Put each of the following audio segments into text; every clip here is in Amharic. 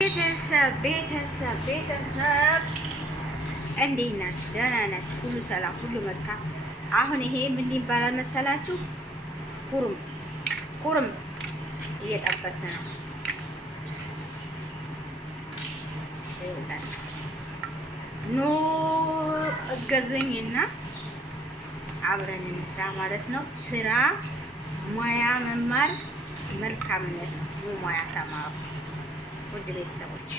ቤተሰብ እንዴት ናችሁ? ደህና ናችሁ? ሁሉ ሰላም፣ ሁሉ መልካም። አሁን ይሄ ምን ይባላል መሰላችሁ? ኩርም እየጠበስን ነው። ኑ እገዙኝና አብረን እንስራ ማለት ነው። ስራ ሙያ መማር መልካምነት ነው። ሙያ ተማሩ ውድ ቤተሰቦች።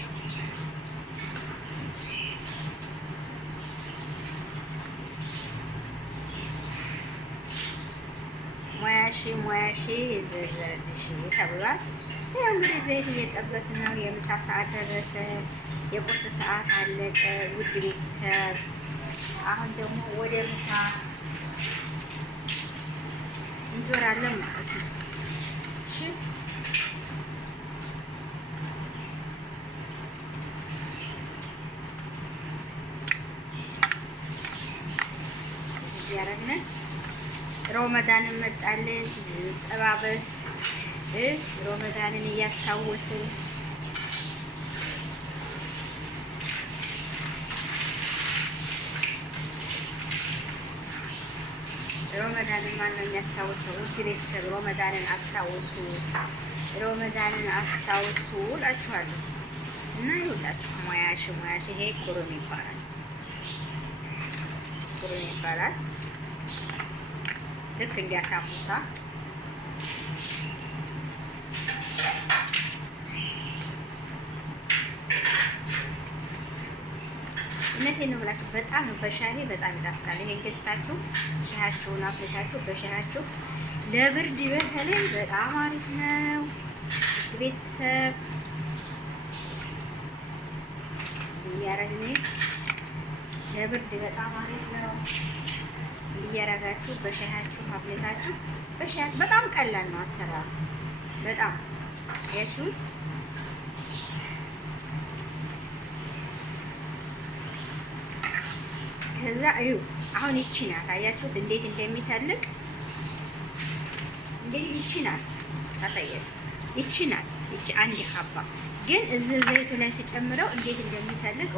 ሙያሺ ይዘዘልሽ ተብሏል። ያው እንግዲህ ዘይት እየጠበስን ነው። የምሳ ሰዓት ደረሰ። የቁርስ ሰዓት አለቀ። ውድ ቤተሰብ አሁን ደግሞ ወደ ምሳ እንዞራለን ማለት ነው። እሺ ያረግነን ሮመዳንን መጣልን። ጠባበስ ሮመዳንን እያስታወስን ሮመዳንን ማነው የሚያስታውሰው? ውድ ቤተሰብ ሮመዳንን አስታውሱ፣ ሮመዳንን አስታውሱ እላችኋለሁ። እና ይኸውላችሁ ሙያሽ ይሄ ኩሩም ይባላል። ልክ እንዲያሳሙሳ እውነቴን ነው ብላችሁ በጣም ነው። በሻሂ በጣም ይጣፍጣል። ይሄን ገዝታችሁ ሻሃችሁን አፍልታችሁ በሻሃችሁ ለብርድ በተለይ በጣም አሪፍ ነው። ቤተሰብ እያረግን ለብርድ በጣም አሪፍ ነው። እያረጋችሁ በሻሃችሁ አፍልታችሁ በሻሃችሁ በጣም ቀላል ነው አሰራሩ። በጣም ያሱት ከዛ እዩ። አሁን ይቺ ናት አያችሁት እንዴት እንደሚተልቅ። እንግዲህ ይቺ ናት ታሳያችሁ። ይቺ ናት ይቺ አንድ ሀባ ግን እዚህ ዘይቱ ላይ ሲጨምረው እንዴት እንደሚተልቅ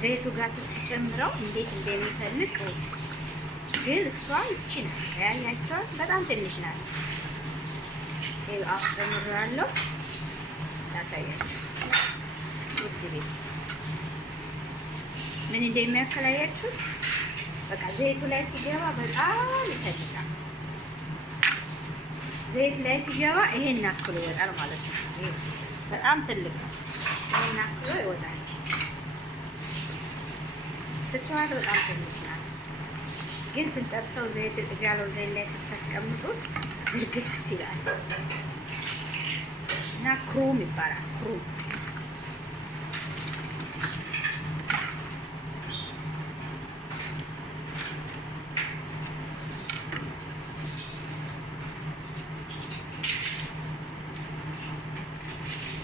ዘይቱ ጋር ስትጨምረው እንዴት እንደሚተልቅ ግን እሷ ይቺ ናት ያያችኋት። በጣም ትንሽ ናት። ይሄ አፍጥምራለሁ ታሳያችሁ። ውድ ቤት ምን እንደሚያከላያችሁ በቃ ዘይቱ ላይ ሲገባ በጣም ይተልቃል። ዘይት ላይ ሲገባ ይሄን አክሎ ይወጣል ማለት ነው። ይሄ በጣም ትልቅ ነው። ይሄን አክሎ ይወጣል። ስትዋል በጣም ትንሽ ናት፣ ግን ስንጠብሰው ዘይት ጋለው ዘይት ላይ ስታስቀምጡት ዝርግት ይላል እና ክሩም ይባላል። ክሩም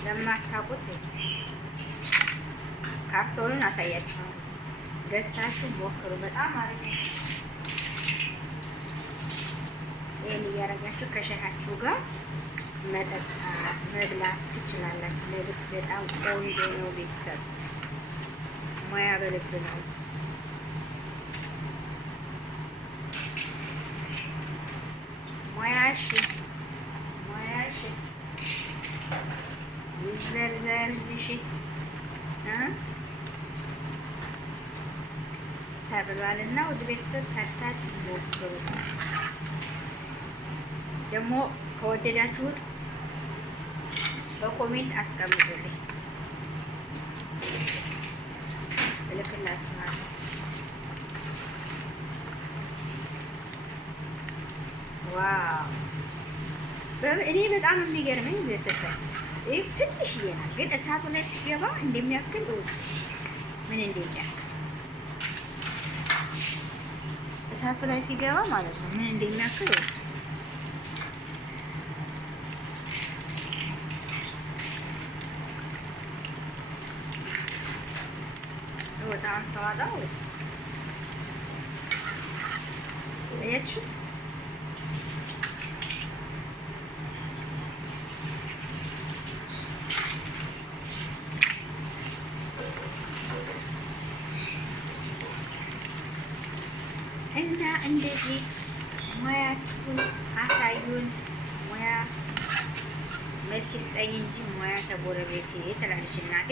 ለማታውቁት ካርቶኑን አሳያችኋለሁ። ገዝታችሁ ሞክሩ። በጣም አሪፍ ነው። ይሄን እያደረጋችሁ ከሻሃችሁ ጋር መጠጣት መብላት ትችላላችሁ። ለልብ በጣም ቆንጆ ነው። ቤተሰብ ሙያ በልብ ነው። ሙያሽ ይዘርዘርልሽ ተብሏልና ውድ ቤተሰብ ሰርታችሁ ሞክሩ። ደግሞ ከወደዳችሁት በኮሜንት አስቀምጡልኝ፣ እልክላችኋለሁ። ዋው እኔ በጣም የሚገርመኝ ቤተሰብ ይህ ትንሽዬ ናት፣ ግን እሳቱ ላይ ሲገባ እንደሚያክል ምን እንደሚያክል እሳቱ ላይ ሲገባ ማለት ነው ምን እንደሚያክል በጣም ሰዋዳው አያችሁት። እንደዚህ ሙያችሁን አሳዩን። ሙያ መልክ ይስጠኝ እንጂ ሙያ ተጎረቤቴ ትላለች እናቴ።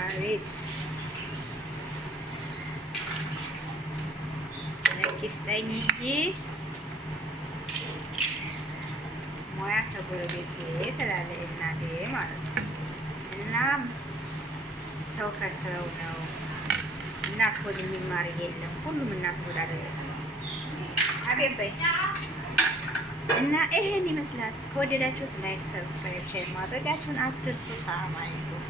አቤት መልክ ይስጠኝ እንጂ ሙያ ተጎረቤቴ ትላለች እናቴ ማለት ነው። እና ሰው ከሰው ነው። እናት ሆድ የሚማር የለም። ሁሉም እናት ሆድ አይደለም። አቤት በይ እና ይሄን ይመስላል። ከወደዳችሁት ላይክ፣ ሰብስክራይብ፣ ሼር ማድረጋችሁን አትርሱ። ሰላም አለይኩም።